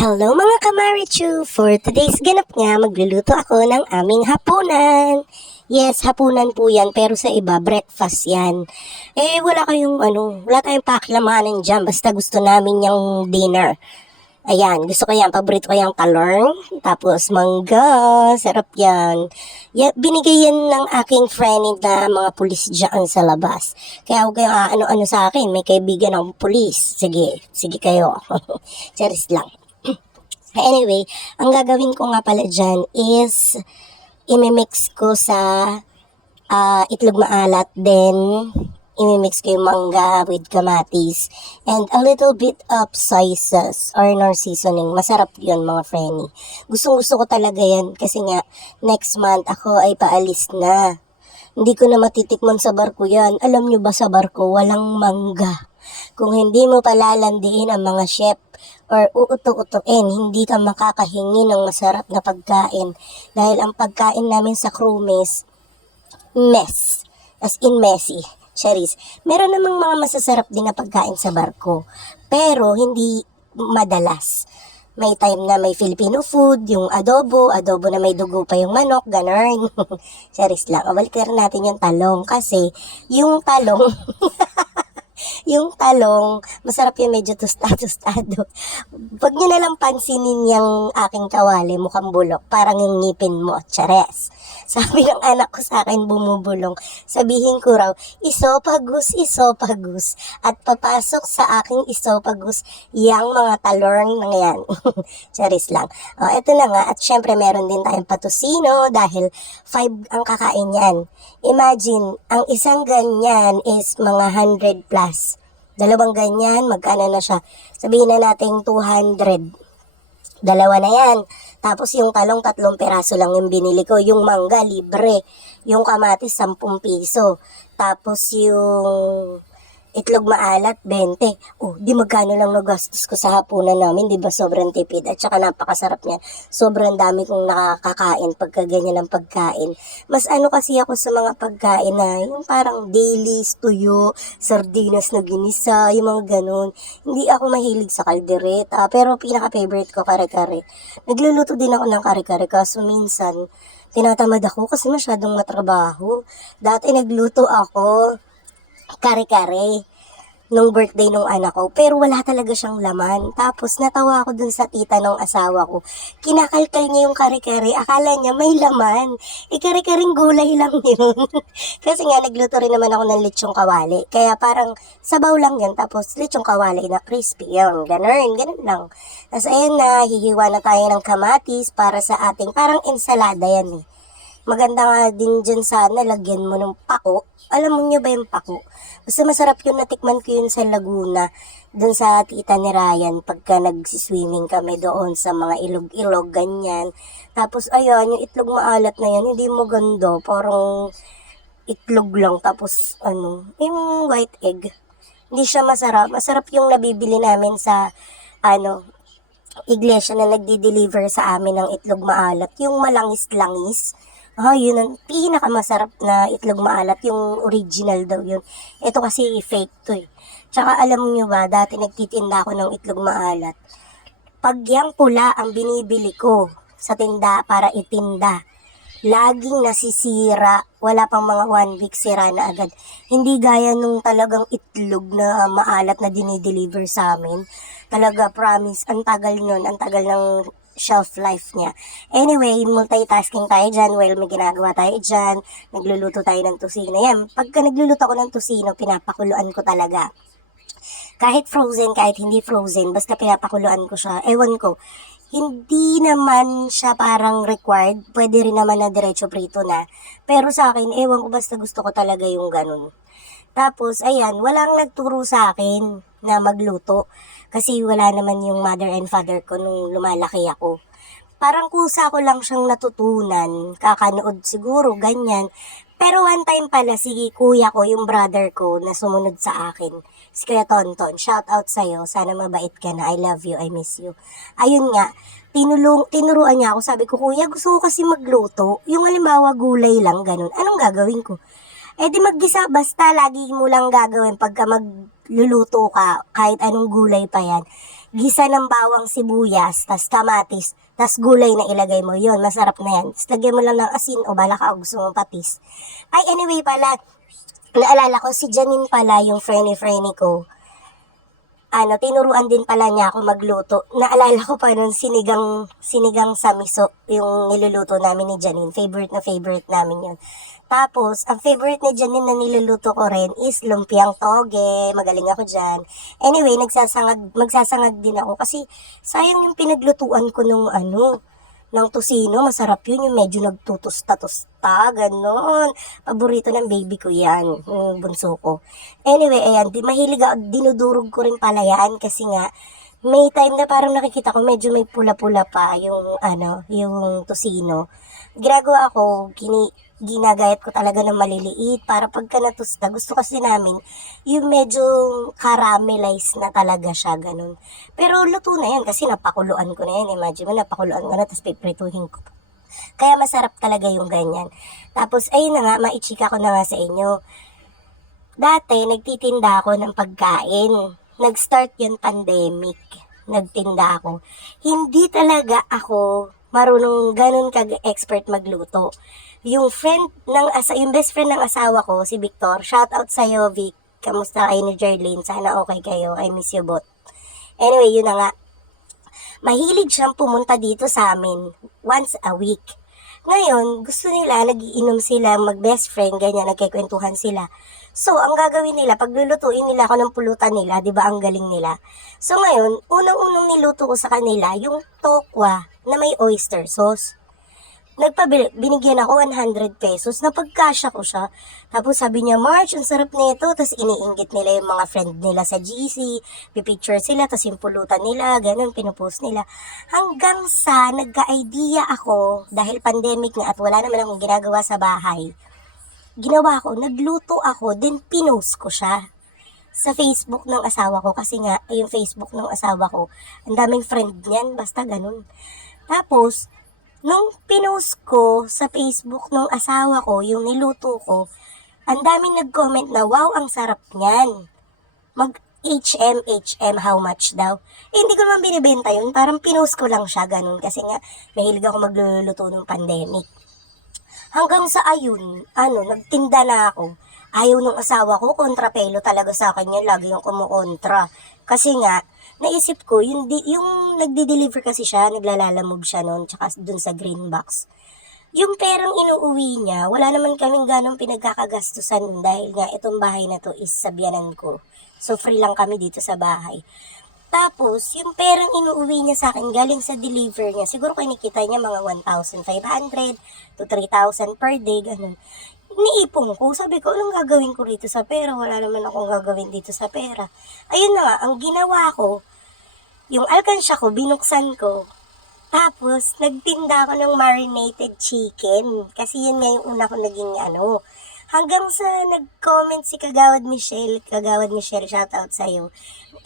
Hello mga kamarichu! For today's ganap nga, magluluto ako ng aming hapunan. Yes, hapunan po yan, pero sa iba, breakfast yan. Wala tayong pakilamanan dyan, basta gusto namin yung dinner. Ayan, gusto ko yan, paborito ko yung talong, tapos mangga, sarap yan. Binigay yan ng aking friend na mga pulis dyan sa labas. Kaya huwag kayong ano-ano sa akin, may kaibigan ng pulis. Sige kayo. Charis lang. Anyway, ang gagawin ko nga pala dyan is imimix ko sa itlog maalat, then imimix ko yung mangga with kamatis and a little bit of soy sauce or nor seasoning. Masarap yun mga frenny. Gustong gusto ko talaga yan kasi nga next month ako ay paalis na. Hindi ko na matitikman sa barko yan. Alam nyo ba sa barko walang mangga? Kung hindi mo palalandiin ang mga chef or uuto-utuin, hindi ka makakahingi ng masarap na pagkain. Dahil ang pagkain namin sa crewmates, mess. As in messy. Charis. Meron namang mga masasarap din na pagkain sa barko. Pero hindi madalas. May time na may Filipino food, yung adobo na may dugo pa yung manok, ganun. Charis lang. O, balikan natin yung talong kasi yung talong yung talong, masarap yung medyo tostado. Huwag nyo nalang pansinin yung aking kawali, mukhang bulok, parang yung ngipin mo, chares. Sabi ng anak ko sa akin bumubulong, sabihin ko raw, isopagus. At papasok sa aking isopagus, yung mga talong na yan. Charis lang. O, eto na nga, at syempre meron din tayong patusino dahil 5 ang kakain yan. Imagine, ang isang ganyan is mga 100 plus. Dalawang ganyan, magkano na siya? Sabihin na natin 200. Dalawa na yan. Tapos yung talong 3 peraso lang yung binili ko. Yung mangga, libre. Yung kamatis, 10 piso. Tapos yung itlog maalat, 20. Oh, di magkano lang nagastos ko sa hapunan namin, di ba sobrang tipid at saka napakasarap niya. Sobrang dami kong nakakakain pagka ganyan ang pagkain. Mas ano kasi ako sa mga pagkain na yung parang dailies, tuyo, sardinas na ginisa, yung mga ganun. Hindi ako mahilig sa kaldereta, pero pinaka-favorite ko kare-kare. Nagluluto din ako ng kare-kare kaso minsan tinatamad ako kasi masyadong matrabaho. Dati nagluto ako kare-kare nung birthday nung anak ko, pero wala talaga siyang laman. Tapos natawa ako dun sa tita ng asawa ko. Kinakalkal niya yung kare-kare, akala niya may laman. Kare-karing gulay lang yun. Kasi nga nagluto rin naman ako ng lechong kawali. Kaya parang sabaw lang yan, tapos lechong kawali na crispy. Yun, ganun lang. Tapos ayun na, hihiwa na tayo ng kamatis para sa ating, parang ensalada yan eh. Maganda nga din dyan sana, lagyan mo ng pako. Alam mo nyo ba yung pako? Basta masarap yun, natikman ko yun sa Laguna, dun sa tita ni Ryan, pagka nagsiswimming kami doon sa mga ilog-ilog, ganyan. Tapos ayan, yung itlog maalat na yan, hindi maganda, parang itlog lang, tapos yung white egg. Hindi siya masarap. Masarap yung nabibili namin sa, iglesia na nagdi-deliver sa amin ng itlog maalat, yung malangis-langis. Yun ang pinakamasarap na itlog maalat, yung original daw yun. Ito kasi fake to eh. Tsaka alam nyo ba, dati nagtitinda ako ng itlog maalat. Pag yang pula ang binibili ko sa tinda para itinda, laging nasisira, wala pang mga 1 week sira na agad. Hindi gaya nung talagang itlog na maalat na dinideliver sa amin. Talaga, promise, ang tagal nun, ang tagal ng shelf life niya. Anyway, multitasking tayo dyan while may ginagawa tayo dyan. Nagluluto tayo ng tusino. Yan, pagka nagluluto ako ng tusino, pinapakuluan ko talaga. Kahit frozen, kahit hindi frozen, basta pinapakuluan ko siya. Ewan ko, hindi naman siya parang required. Pwede rin naman na diretso prito na. Pero sa akin, ewan ko, basta gusto ko talaga yung ganun. Tapos, ayan, walang nagturo sa akin na magluto. Kasi wala naman yung mother and father ko nung lumalaki ako. Parang kusa ko lang siyang natutunan, kakanood siguro, ganyan. Pero one time pala, si kuya ko, yung brother ko, na sumunod sa akin. Si Kuya Tonton, shout out sa'yo, sana mabait ka na, I love you, I miss you. Ayun nga, tinuruan niya ako, sabi ko, kuya, gusto ko kasi magluto. Yung halimbawa gulay lang, ganun. Anong gagawin ko? Di maggisa, basta lagi mo lang gagawin pagka magluluto ka, kahit anong gulay pa yan. gisa ng bawang sibuyas, tas kamatis, tas gulay na ilagay mo. Yun, masarap na yan. Tas lagyan mo lang ng asin o bala ka o gusto mong patis. Ay, anyway pala, naalala ko, si Janine pala, yung friend-friend ko, tinuruan din pala niya ako magluto. Naalala ko pa nun, sinigang sa miso, yung niluluto namin ni Janine. Favorite namin yun. Tapos, ang favorite ni Janine na niluluto ko rin is lumpiang toge. Magaling ako dyan. Anyway, magsasangag din ako kasi sayang yung pinaglutuan ko nung ng tosino. Masarap yun, yung medyo nagtutusta-tusta, ganon. Paborito ng baby ko yan, yung bunso ko. Anyway, ayan, mahilig ako, dinudurog ko rin pala yan kasi nga, may time na parang nakikita ko medyo may pula-pula pa yung yung tosino. Ginagawa ko, ginagayat ko talaga ng maliliit para pagka natusta. Gusto kasi namin yung medyo caramelize na talaga siya, ganun. Pero luto na yan kasi napakuluan ko na yan. Imagine mo, napakuluan ko na tapos piprituhin ko. Kaya masarap talaga yung ganyan. Tapos ayun na nga, maichika ko na nga sa inyo. Dati, nagtitinda ako ng pagkain. Nag-start yung pandemic. Nagtinda ako. Hindi talaga ako marunong ganun kag-expert magluto. Yung yung best friend ng asawa ko, si Victor, shout out sa'yo, Vic. Kamusta kayo ni Jerlyn? Sana okay kayo. I miss you both. Anyway, yun na nga. Mahilig siyang pumunta dito sa amin once a week. Ngayon, gusto nila, nagiinom sila, mag-best friend, ganyan, nagkikwentuhan sila. So, ang gagawin nila, paglulutuin nila ako ng pulutan nila, di ba ang galing nila? So, ngayon, unang-unang niluto ko sa kanila, yung tokwa na may oyster sauce. Binigyan ako 100 pesos, napagkasya ko siya. Tapos sabi niya, March, ang sarap nito. Tapos iniinggit nila yung mga friend nila sa GC, pipicture sila, tapos yung pulutan nila, ganun, pinupost nila. Hanggang sa nagka-idea ako, dahil pandemic nga at wala naman akong ginagawa sa bahay, ginawa ko, nagluto ako, then pinost ko siya sa Facebook ng asawa ko. Kasi nga, yung Facebook ng asawa ko, ang daming friend niyan, basta ganun. Tapos, nung pinost ko sa Facebook ng asawa ko, yung niluto ko, ang daming nag-comment na, wow, ang sarap niyan. Mag-HM, how much daw? Hindi ko naman binibenta yun, parang pinost ko lang siya, ganun. Kasi nga, mahilig ako magluluto ng pandemic. Hanggang sa ayun, nagtinda na ako. Ayaw nung asawa ko, kontrapelo talaga sa akin yan, lagi yung kumukontra. Kasi nga, naisip ko, yung nagdi-deliver kasi siya, naglalalamove siya noon, tsaka dun sa green box. Yung perang inuuwi niya, wala naman kaming ganong pinagkakagastusan nun dahil nga itong bahay na to is sabyanan ko. So free lang kami dito sa bahay. Tapos, yung perang inuuwi niya sa akin galing sa deliver niya, siguro kinikita niya mga 1,500 to 3,000 per day, ganun. Niipon ko, sabi ko, anong gagawin ko rito sa pera? Wala naman akong gagawin dito sa pera. Ayun na nga, ang ginawa ko, yung alkansya ko, binuksan ko. Tapos, nagtinda ako ng marinated chicken. Kasi yun nga yung una ko naging Hanggang sa nag-comment si Kagawad Michelle, shout out sa'yo.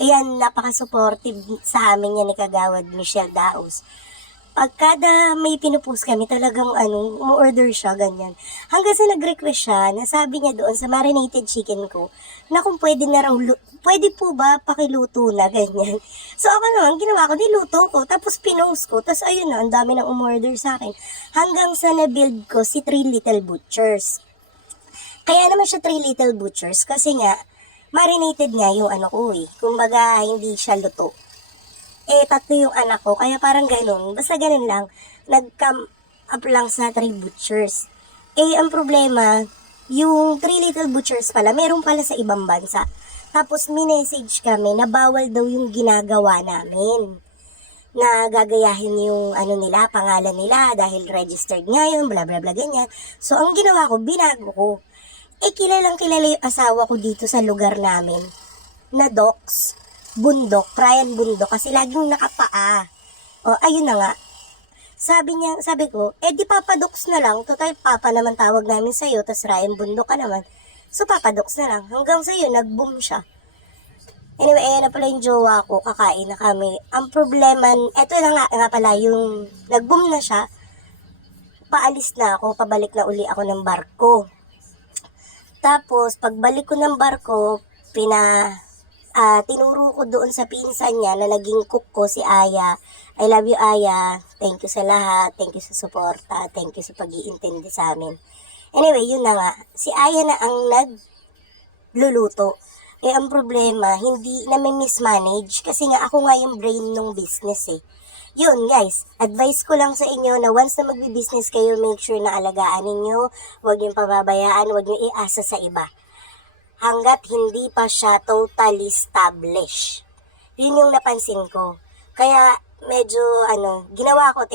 Ayan, napaka-supportive sa amin yan ni Kagawad Michelle Daos. Pagkada may pinupost kami, talagang umu-order siya, ganyan. Hanggang sa nag-request siya, nasabi niya doon sa marinated chicken ko, na kung pwede na raw, pwede po ba pakiluto na, ganyan. So ako naman, ginawa ko, niluto ko, tapos pinost ko, tapos ayun na, ang dami ng umorder sa akin. Hanggang sa na-build ko si 3 Little Butchers. Kaya naman siya 3 Little Butchers, kasi nga, marinated nga yung ko kumbaga hindi siya luto. Tatlo yung anak ko, kaya parang ganun. Basta ganun lang, nag-come up lang sa 3 Butchers. Ang problema, yung 3 Little Butchers pala, meron pala sa ibang bansa. Tapos, minessage kami na bawal daw yung ginagawa namin. Na gagayahin yung nila, pangalan nila, dahil registered nga yun, bla bla bla, ganyan. So, ang ginawa ko, binago ko. Kilalang kilala yung asawa ko dito sa lugar namin, na docs. Bundok, Ryan Bundok, kasi laging nakapaa. Ayun na nga. Sabi ko, di papadoks na lang, total papa naman tawag namin sa'yo, tas Ryan Bundok ka naman. So papadoks na lang, hanggang sa'yo, nag-boom siya. Anyway, ayan na pala yung jowa ko, kakain na kami. Ang problema, eto na nga pala, yung nag-boom na siya, paalis na ako, pabalik na uli ako ng barko. Tapos, pagbalik ko ng barko, tinuro ko doon sa pinsan niya na naging cook ko, si Aya. I love you, Aya. Thank you sa lahat. Thank you sa suporta. Thank you sa pag-iintindi sa amin. Anyway, yun na nga. Si Aya na ang nagluluto. Eh, ang problema, hindi na may mismanage kasi nga ako nga yung brain ng business eh. Yun guys, advice ko lang sa inyo na once na magbi-business kayo, make sure na alagaan ninyo, huwag yung pababayaan, huwag yung iasa sa iba. Hanggat hindi pa siya totally established. Yun yung napansin ko. Kaya medyo ginawa ko,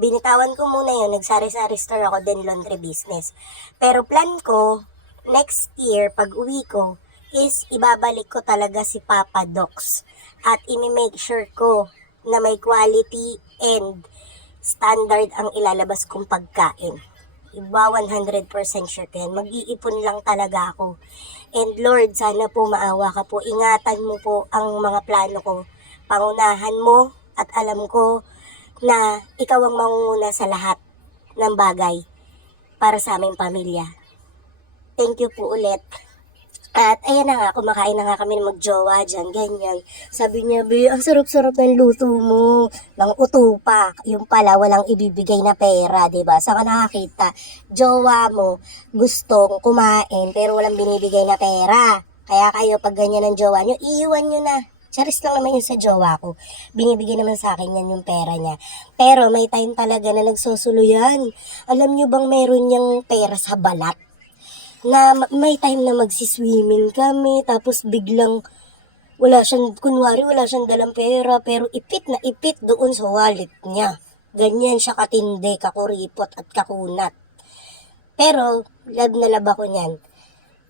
binitawan ko muna yun, nagsari-sari store ako, then laundry business. Pero plan ko, next year, pag uwi ko, is ibabalik ko talaga si Papa Docs. At imi-make sure ko na may quality and standard ang ilalabas kong pagkain. Iba 100% sure ko yan. Mag-iipon lang talaga ako. And Lord, sana po maawa ka po. Ingatan mo po ang mga plano ko. Pangunahan mo at alam ko na ikaw ang mangunguna sa lahat ng bagay para sa aming pamilya. Thank you po ulit. At ayan na nga, kumakain na nga kami ng magjowa dyan, ganyan. Sabi niya, Be, ang sarap-sarap ng luto mo. Nang uto pa. Yung pala, walang ibibigay na pera, diba? Saan ka nakakita? Jowa mo, gustong kumain, pero walang binibigay na pera. Kaya kayo, pag ganyan ang jowa nyo, iiwan nyo na. Charis lang naman yun sa jowa ko. Binibigay naman sa akin yan yung pera niya. Pero may time talaga na nagsusulo yan. Alam nyo bang meron niyang pera sa balat? Na may time na magsiswimming kami, tapos biglang wala siyang dalang pera, pero ipit na ipit doon sa wallet niya. Ganyan siya katindi, kakuripot at kakunat. Pero, love na love ako niyan.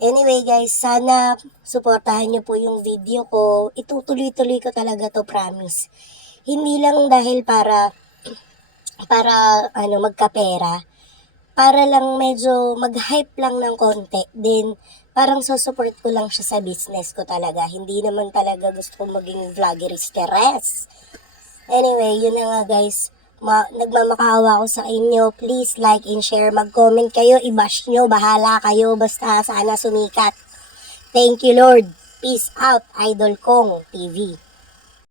Anyway guys, sana suportahan niyo po yung video ko. Itutuloy-tuloy ko talaga to, promise. Hindi lang dahil para magkapera, para lang medyo mag-hype lang ng konti. Then, parang susupport ko lang siya sa business ko talaga. Hindi naman talaga gusto kong maging vloggerist. Anyway, yun na nga guys. Nagmamakaawa ko sa inyo. Please like and share. Mag-comment kayo, i-bash nyo. Bahala kayo. Basta sana sumikat. Thank you Lord. Peace out, Idol Kong TV.